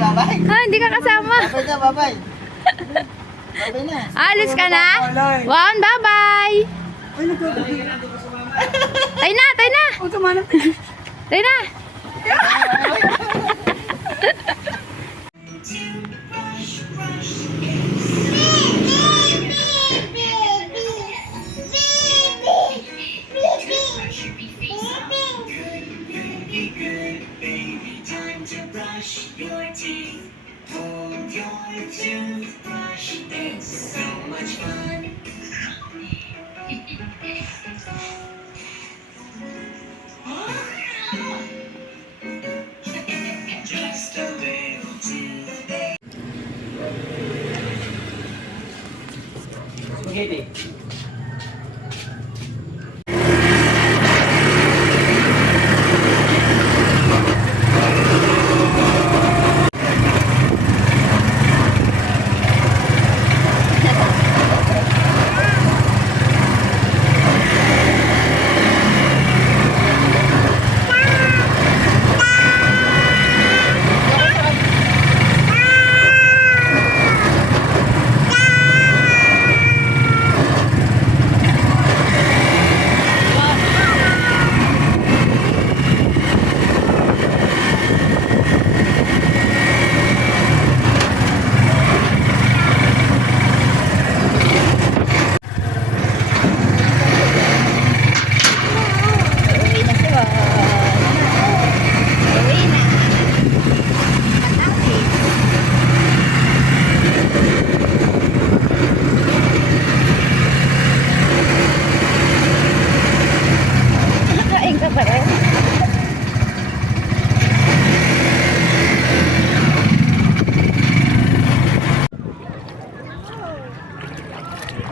babay. Ha, hindi ka kasama. Babay na, babay. Babay na. Alis ka na? Juan, bye-bye. Tayo na, tayo na. Tayo na. Brush your teeth, hold your toothbrush, it's so much fun. Just a little toothpaste. Spaghetti.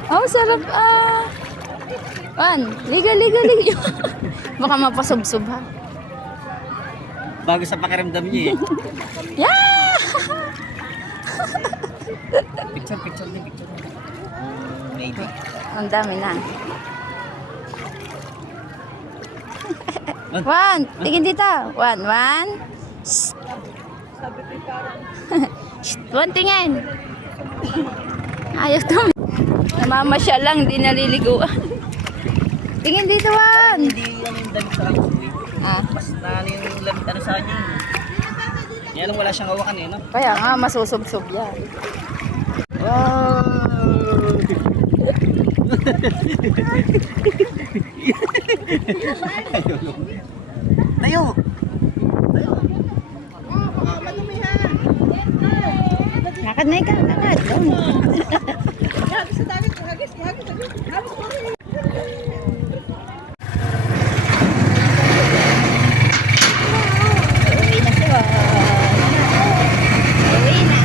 Oh, sarap Juan, liga. Baka mapasubsob ha. Bago sa pakiramdam niyo eh. Yeah! Picture din. Maybe. Ang dami na. Juan, tingin dito. Juan. Shh. Shh, Juan, tingin. Ayaw to. Namamasya lang, di naliliguan. Tingin dito, Juan. Hindi yung damit sa kagustoy. Mas na yung lamit sa kanya. Kaya lang wala siyang hawakan eh, no? Kaya nga, masusubsob yan. Wow! Tayo! Lakad na ikaw, lakad. Uwi na siya. Uwi na.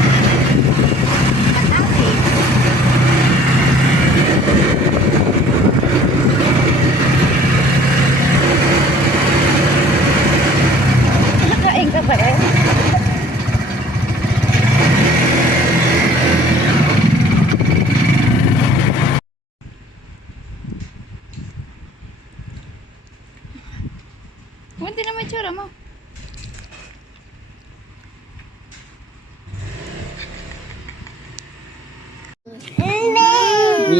Nakain ka pa rin? Kunti na may tsura mo.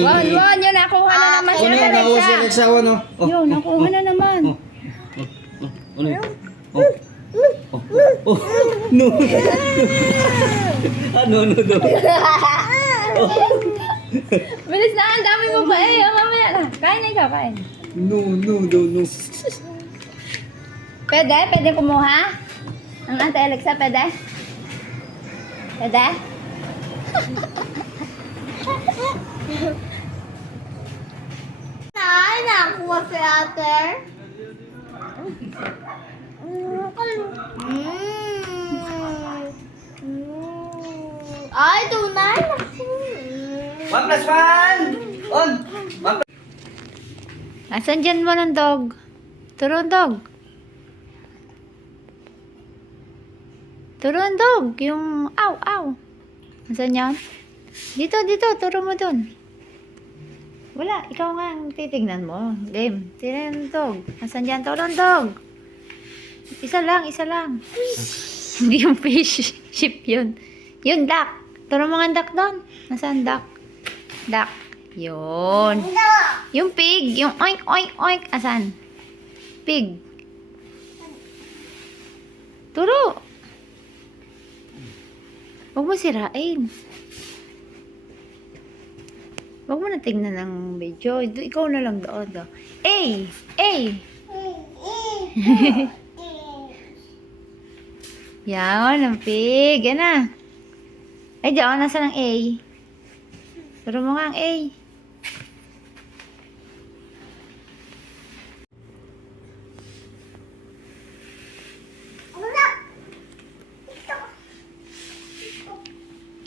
Juan, yun, nakuha na naman siya. Ano yung si Alexa, no? Yun, nakuha na naman. Ano yun? No. No. Bilis na, ang dami mo pa eh. Mamaya na. Kain na ikaw, kain. No. Pwede kumuha? Ang Ate Alexa, pwede? Pwede? Ay, nakuha si ate. Ay, tunay. 1+1! On! Asan dyan mo ng dog? Turon dog. Turon dog. Yung aw. Asan yan? Dito. Turo mo dun. Wala. Ikaw nga ang titignan mo. Game. Turon dog. Asan dyan? Turon dog. Isa lang. Hindi yung fish. Ship yun. Yun, duck. Turo mo nga duck doon. Nasaan duck? Duck. Yun. Yung pig. Yung oink, oink, oink. Asan? Pig. Turo. Huwag mo sirain. Huwag mo na tingnan ng video. Ikaw na lang doon. A! A! Yan, ang pig. Yan na. Ay, diyan. Nasa ng A? Turo mo nga ang A.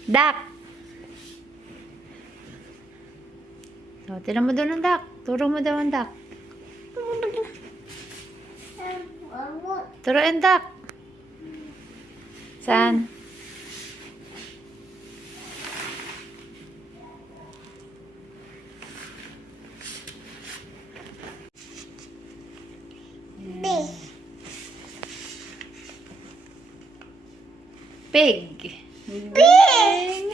Duck. So, tinan mo doon ang duck. Turo mo daw ang duck. Turo ang duck. Saan? Pig. Pig!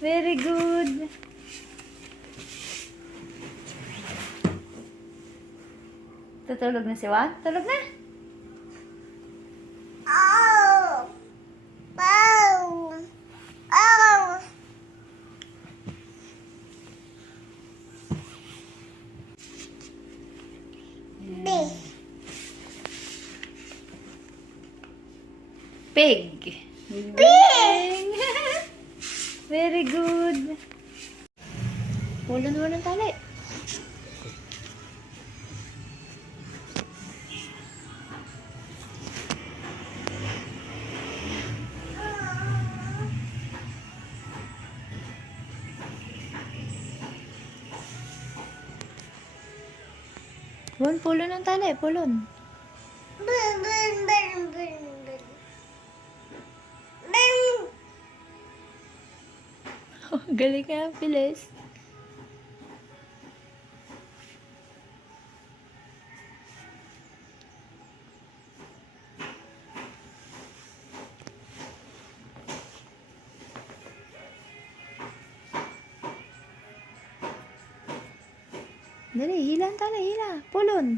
Very good. Tutulog na si Juan? Tulog na. Pig. Pig! Very good. Pulon mo ng tali. Pulon ng tali. Pulon. Galing ka, bilis. Dali, hila ang tali, hila. Pulon.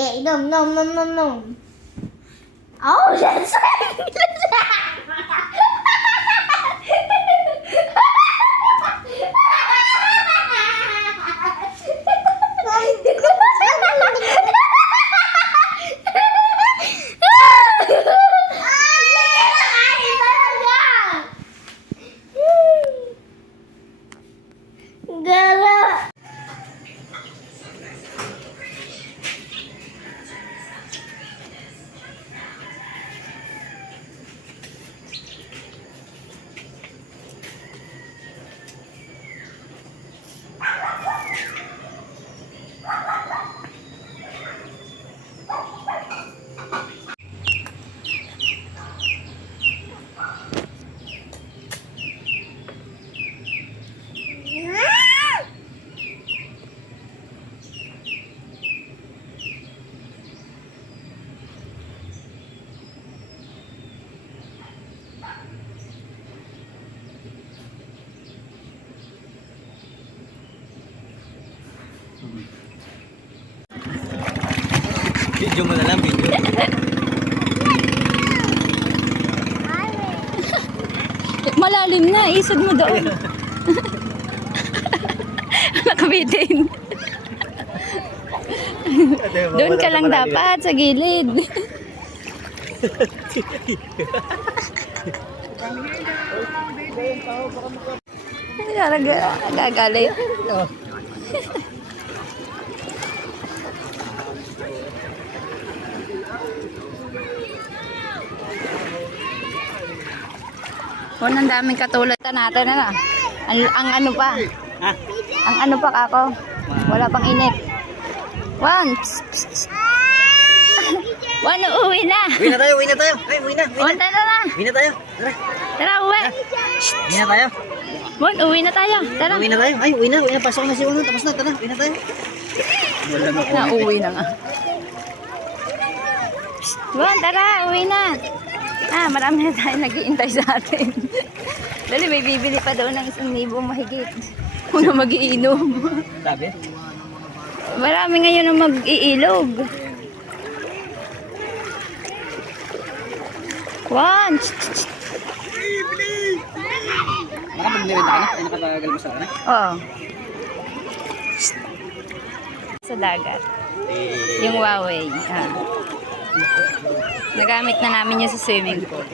Okay, nom, nom, nom, nom, nom. Oh, that's Gala. Video mo na lang, video. Malalim na, isod mo doon. Nakabitin. Doon ka lang dapat, sa gilid. Nagagalit. Ang daming katulad natin na. Ang ano pa? Ha? Ang ano pa kako? Wala pang init. One. One, uwi na. Uwi na tayo, uwi na tayo. Ay, uwi na, uwi One, na. tayo na. Uwi na tayo. Tara, Tara, uwi. uwi na tayo. One, uwi na tayo. Tara. Uwi na tayo. Ay, uwi na, uwi na. Pasok na si Uno. Tapos na, tara, uwi na tayo. Wala na po. Nauwi na nga. One, tara, uwi na. Marami na tayo nag-iintay sa atin. Dali, may bibili pa daw ng 1,000 mahigit. Kung na mag-iinom. Sabi? Marami ngayon ang mag-iilog. One. Nakapag-nirin na ka na? Ay, nakatagal mo sa akin? Oo. Sa dagat. Yung Huawei. Nagamit na namin yun sa swimming pool.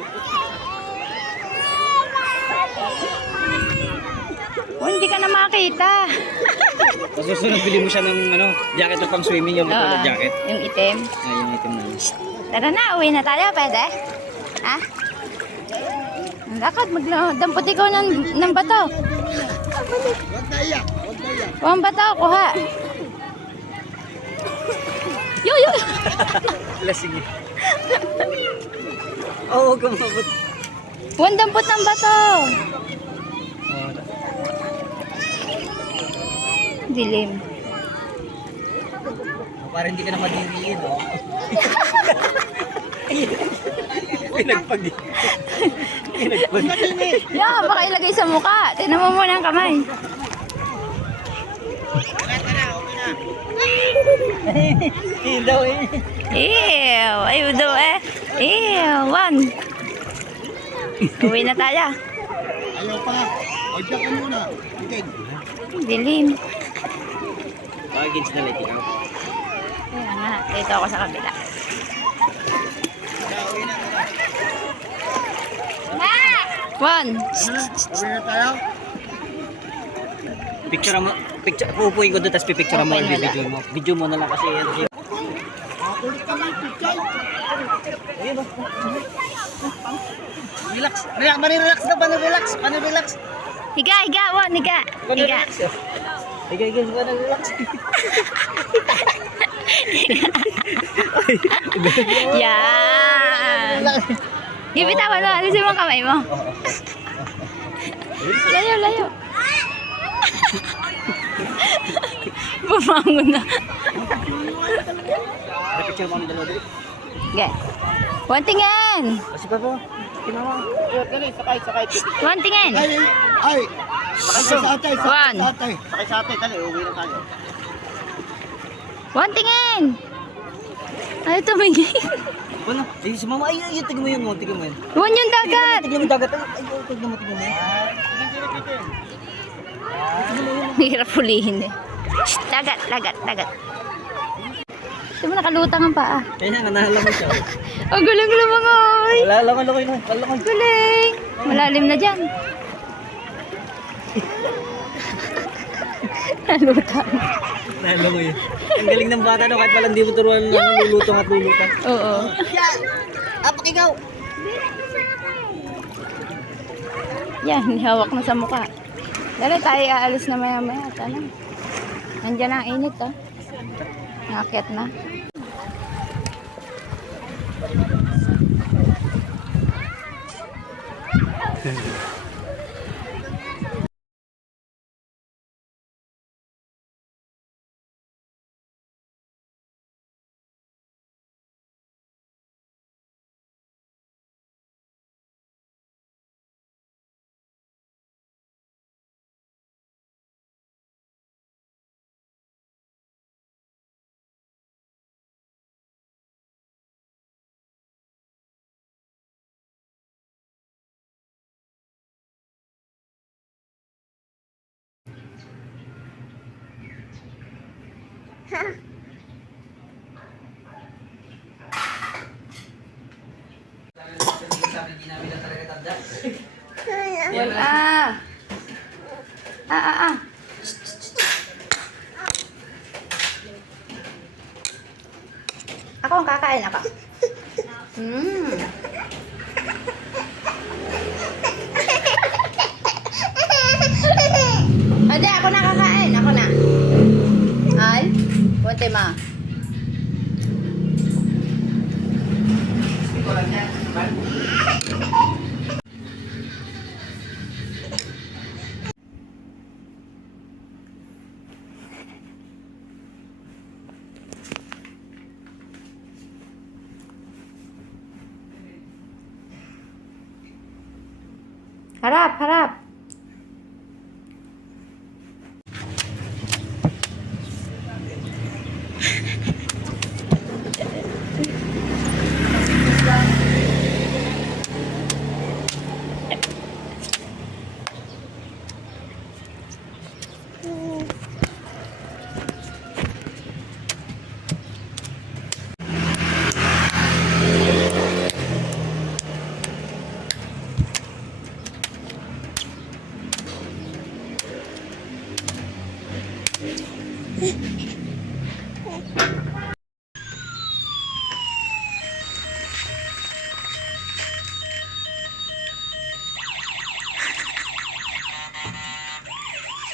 Oh, hindi ka na makita. Sa susunod, bili mo siya ng ano, jacket o pang swimming, yung Oo, jacket. yung itim. Ay, yung itim na. Tara na, uwi na tayo. Pwede? Ha? Lakad, magdampot ikaw ng bato. Huwag bato, kuha. Yo! Lasing eh. Oo, gumabot. Huwag dampot ng bato. Dilim. Para hindi ka na madiriin, oh. Pinagpag. Yan, baka ilagay sa mukha. Tignan mo muna ang kamay. Hindi daw eh. Ew! Ayaw daw eh. Ew! One. Uwi na tayo. Ayaw pa. O, diyan ka muna. Okay. Dilim. Against the light ikaw. Kaya nga, dito ako sa kabila. One. Uwi na tayo. Picture mo. Picture, pupuin ko doon, tapos pipicture mo Open yung mo na. video mo. Video mo na lang kasi yan. Kulit ka man, pichay. Relax. Relax na, relax. Relax. Higa, higa. One, higa. Higa. Higa, relax. Yan. Ibitawan mo. Alisin mo ang kamay mo. Layo. Bumangon na. Picture mo ang dalawa doon. Okay. One tingin. Kasi pa po. Kinawa. Dali, sakay. One tingin. Ay. Sakay sa atay. One. Sakay sa atin, dali, uwi na tayo. One tingin. Ay, tumingin. Ano? Eh, si mama, ay, tignan mo yun, mo, tignan mo yun. Huwag yung dagat. Tignan mo yung dagat. Ay, tignan mo, tignan mo. Hirap hulihin eh. Shh, dagat, dagat, dagat. Ito mo nakalutang ang paa. Kaya nga, nahalamay siya. Ang galing-galing mga oy. Wala, lakoy na. Lakoy. Galing. Malalim na dyan. Nalutang. Nahalamay. Ang galing ng bata no, kahit pala hindi mo turuan ng lulutong at lulutang. Oo. Apak ikaw! Yan, hawak na sa mukha. Dali tayo aalis na maya-maya. Ano? Nandiyan ang init oh. Nakakit na. Ah. Ako ang kakain ako. Ade, ako na kakain. Ako na. Ay, punti ma. Harap, harap.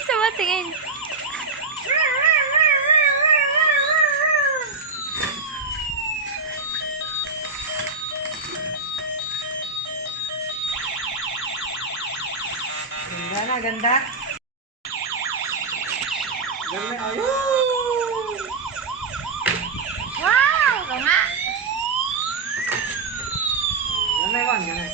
Sama tingin. Ganda na, ganda. Ganda, ayun. Wow! Ito nga. Ganda yun, ganda.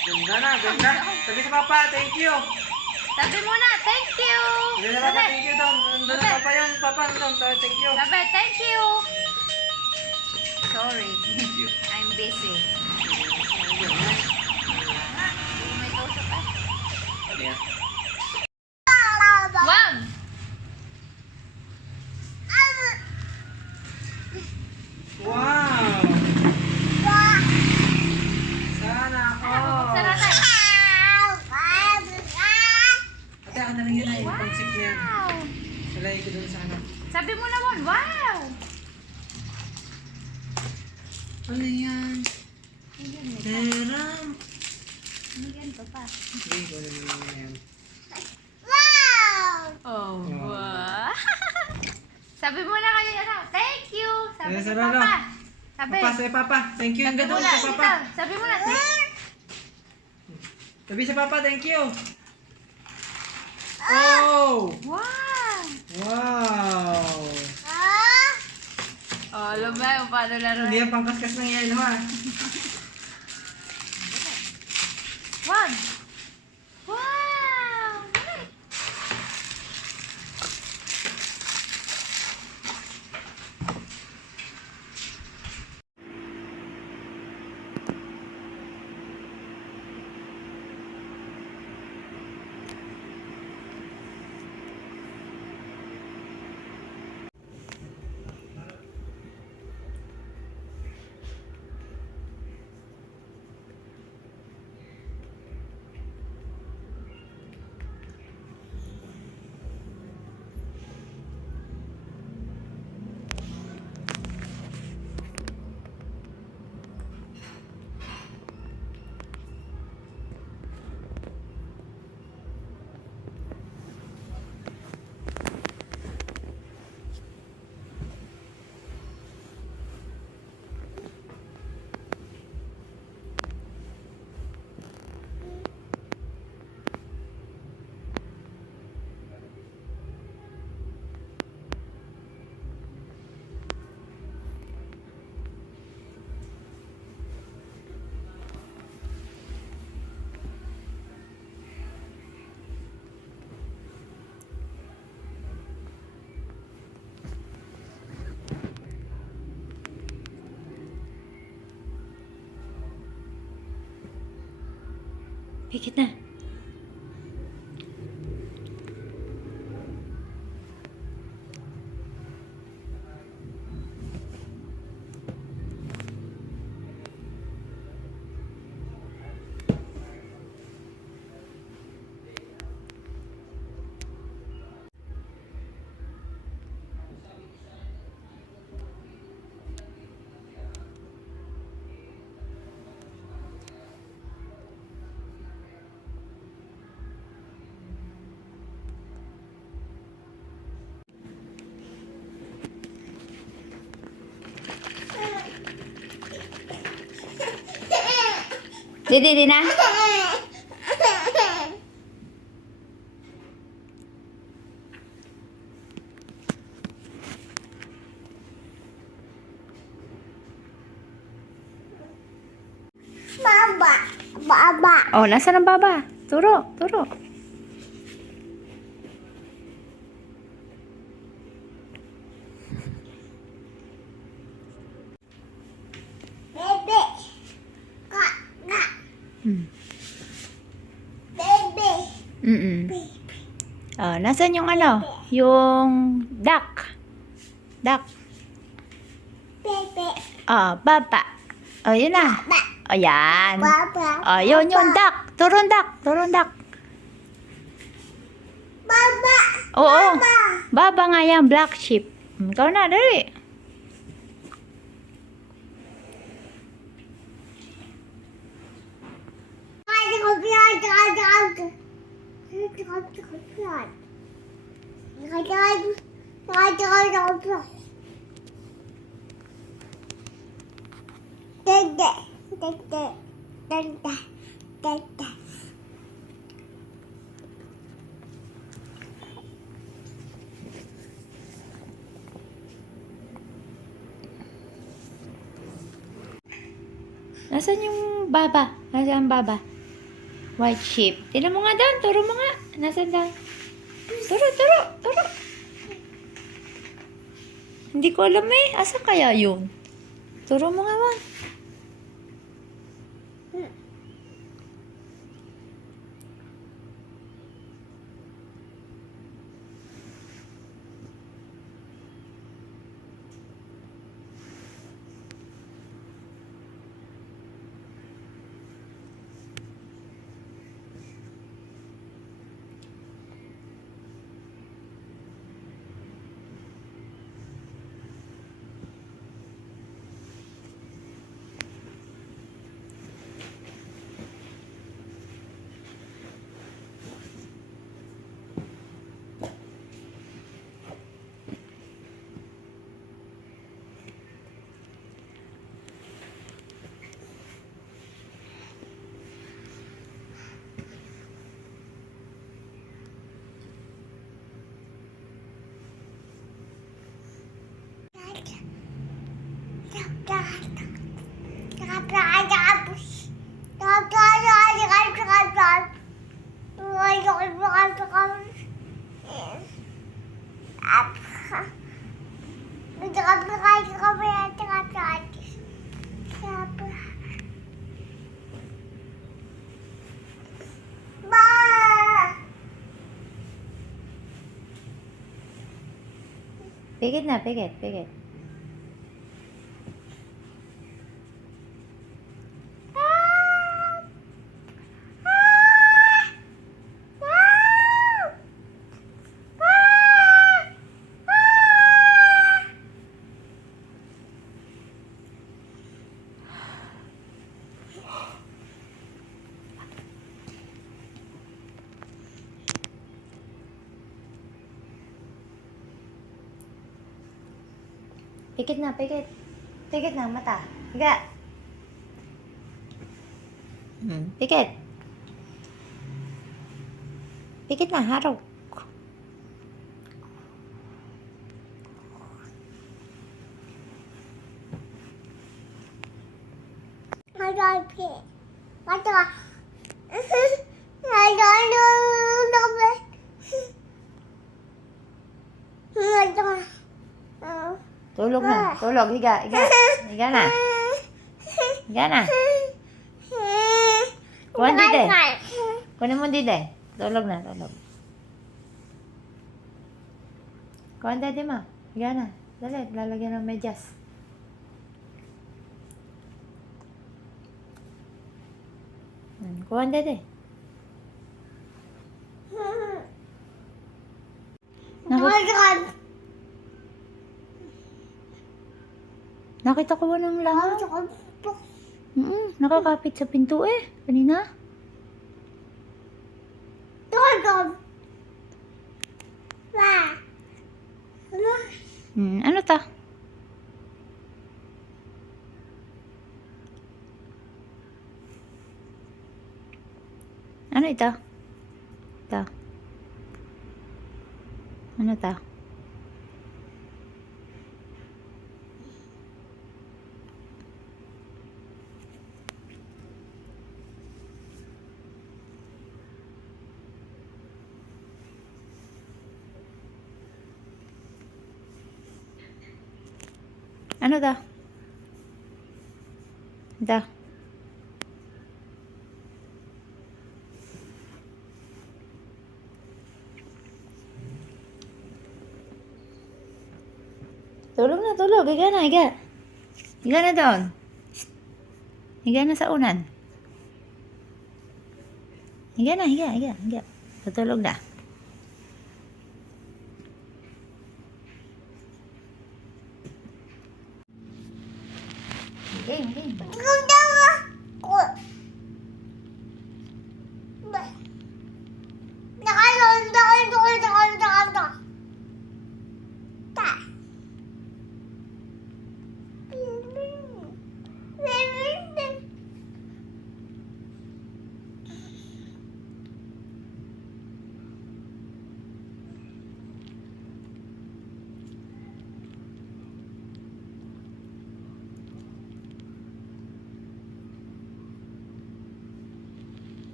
Ganda na, ganda. Sabi sa papa, thank you. Sabi muna, thank you. Sabi sa papa, thank you doon. Doon na papa yun, papa doon, thank you. Sabi, thank you. Sorry. I'm busy. May kausap pa. Yeah. Wag! Wow! Sana ako. Sana tayo. Ate, ako na lang yun ay, pangsip niya. Wow! Salay ko doon sa ano. Sabi mo naman, wow! Ano yan? Teram. Ano ganito pa? Hindi ko naman yan. Oh, wow! Sabi mo na kayo, ano, thank you! Sabi Yes, ni ano, Papa. Sabi. Papa, say papa. Thank you. Sabi Ganda mo doon na, sa papa. ikaw. Sabi mo na, Sabi sa papa, thank you. Oh! wow! Wow! Oh, alam ba yung paano laro? Hindi yan pangkaskas ng yelo ha. One! Wow! Pikit na. Di na. Baba. Baba. Oh, nasaan ang baba? Turo, turo. Bebe. Kak. Kak. Hmm. Bebe. Oh, nasaan yung ano? Yung duck. Duck. Bebe. Oh, baba. Oh, yun na. Baba. Oh, yan. Baba. Oh, yun yung duck. Turun duck. Turun duck. Baba. Oo. Baba nga yan. Black sheep. Ikaw na, dali. Nasaan yung baba? Nasaan ang baba? White sheep. Tignan mo nga doon. Turo mo nga. Nasaan doon? Turo, turo, turo. Hindi ko alam eh. Asa kaya yun? Turo mo nga, Wan. Pikit na, pikit, pikit. Pikit na, pikit. Pikit na, mata. Higa. Pikit. Pikit na, harap. Tulog na, tulog. Higa, higa. Higa na. Higa na. Kuhan dide. Kunin mo dide. Tulog na, tulog. Kuhan dide ma. Higa na. Dali, lalagyan ng medyas. Kuhan dide. Nakita ko ng lahat. Nakakapit sa pinto eh. Kanina. Ano ta? Ano ito? Ito. Ano ta? Ano ta? Ito. Tulog na, tulog. Higa na, higa. Higa na doon. Higa na sa unan. Higa na, higa, higa, higa. Tutulog na. Game, game.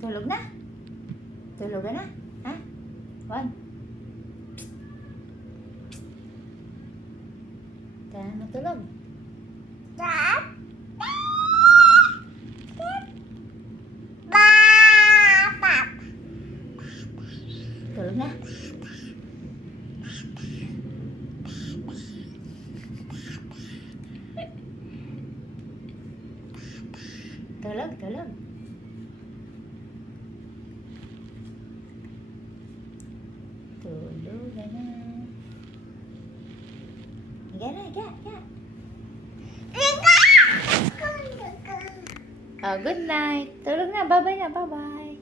Tulog na? Tulog ka na? Ha? Juan? Kaya na matulog. Tulog na? Tulog, tulog. Tulog ka na. Higa na, higa, higa. Oh, good night. Tulog na, bye-bye na, bye-bye.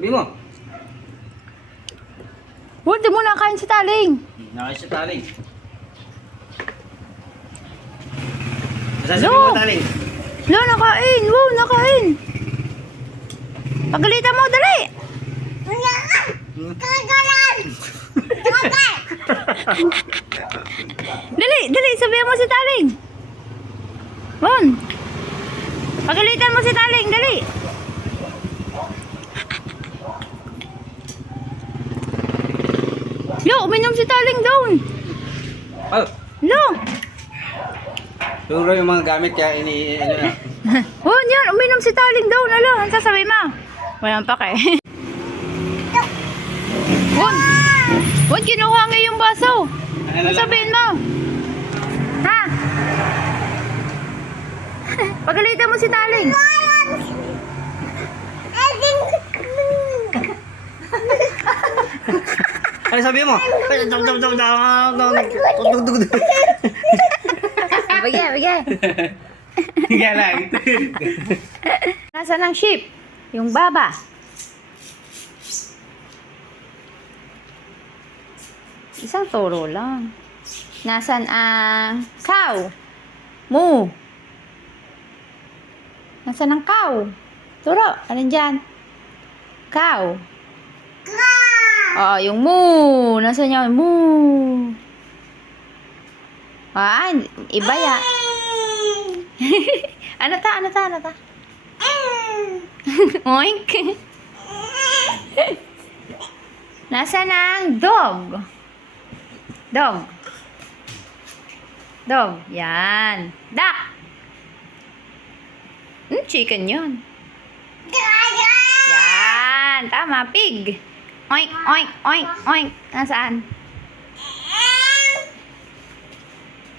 Sabi mo. Huwag mo na kain si Taling. Nakain siya taling. Masasabi mo taling. Lo, nakain. Wow, nakain. Pagalitan mo, dali. Dali, sabihan mo si Taling. Bon. Pagalitan mo si Taling, dali. Lo, uminom si Taling doon. Oh, Lo. siguro yung mga gamit kaya ano na. Oh, yan, uminom si Taling doon. Alo, ang sasabihin mo? Walang pake. Wag, kinuha nga yung baso. Ano sabihin mo? Ha? Pagalitan mo si Taling. Ano sabi mo? Bagay. Higa lang. Nasaan ang sheep? Yung baba. Isang toro lang. Nasaan ang cow? Moo. Nasaan ang cow? Turo, alin dyan? Cow. Oh, yung moo. Nasaan yung moo? Ah, iba ya. Ano ta? Oink. Nasaan ang dog? Dog. Yan. Duck. Chicken yun. Yan. Tama. Pig. Oink, oink, oink, oink. Nasaan?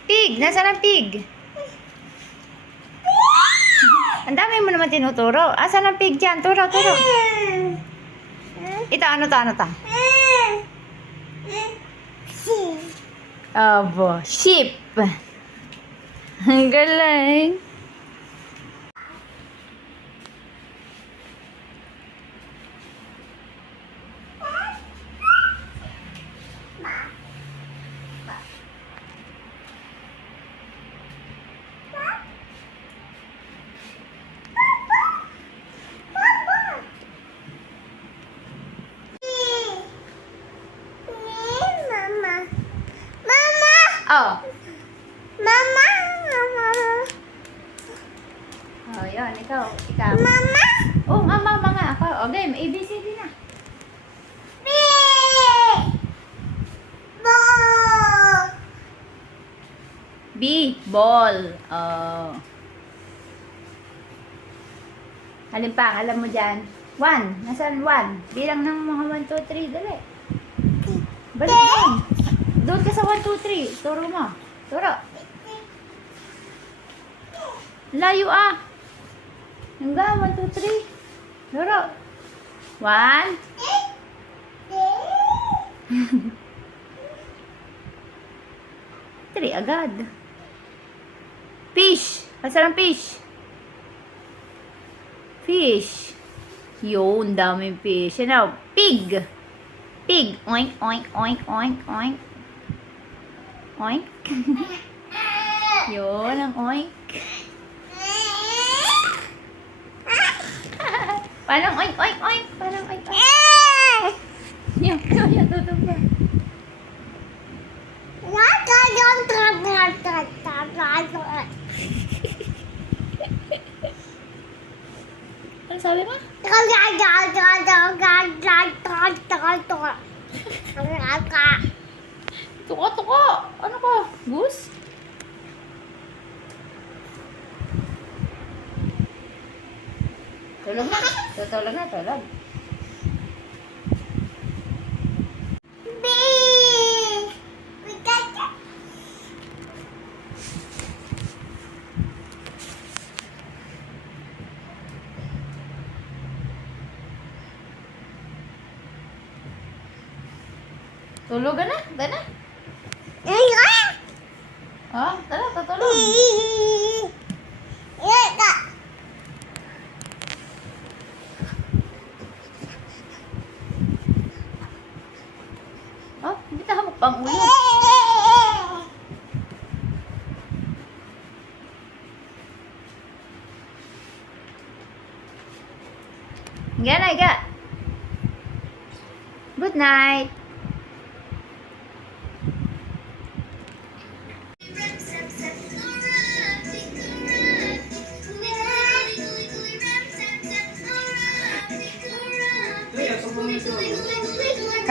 Pig. Nasaan ang pig? Ang dami mo naman tinuturo. Asan ang pig dyan? Turo. Ito, ano ta? Abo, sheep. Ang galing. Oh. Oh, yun. Ikaw. Mama. Oh, mama nga ako. O, game. ABCD na. B. Ball. Oh. Alin pa? Alam mo dyan? 1. Nasaan 1? Bilang ng mga 1, 2, 3. Dali. Balik doon. Doon ka sa 1, 2, 3. Turo mo. Turo. Layo ah. Hanggang 1, 2, 3. Turo. 1. 3 agad. Fish. Masarang fish. Fish. Yun, daming fish. Now, pig. Pig. Oink, oink, oink, oink, oink. Oink. Yun, ang oink. Parang oink, oink, oink. Parang oink, oink. Yun, tutog ba? Ano sabi mo? Tuko. Ano ka? Goose? Tulog na. Tulog. Tulog ka na? Tara. Oh, tara, tutulog. Bitahan mo pang ulo. Higa na, higa. Good night.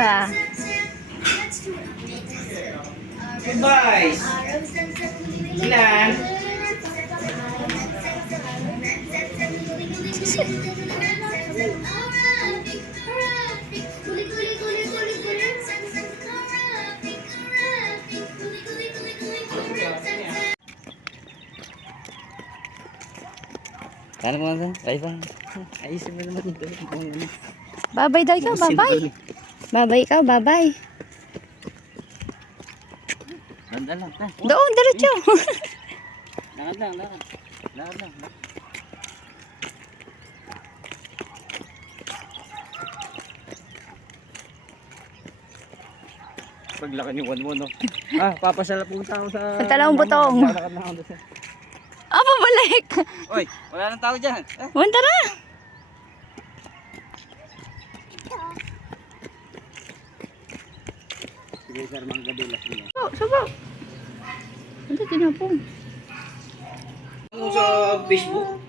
Ah. Goodbye! Ilan? Kala mo nga, bye-bye. Ayusin mo naman ito. Bye-bye daw ikaw, bye-bye. Bye-bye ikaw, bye-bye. Landa lang, ta. Doon, diretso. Lakad lang, lakad. Lakad lang, lakad. Paglakad yung one mo, no? Papasala punta ako sa... Sa Talawang Butong. Lakad lang ako doon. Pabalik. Oy, wala nang tao dyan. Punta na. Sige, sir, mga gabilas nila. Subo. Ito, tinapong. Sa Facebook,